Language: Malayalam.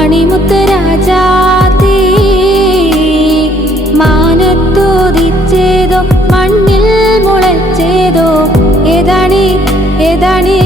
മണിമുത്ത് രാജാത്തേ മാനത്തോദിച്ചേതോ മണ്ണിൽ മുളച്ചേതോ ഏതാണി ഏതാണി?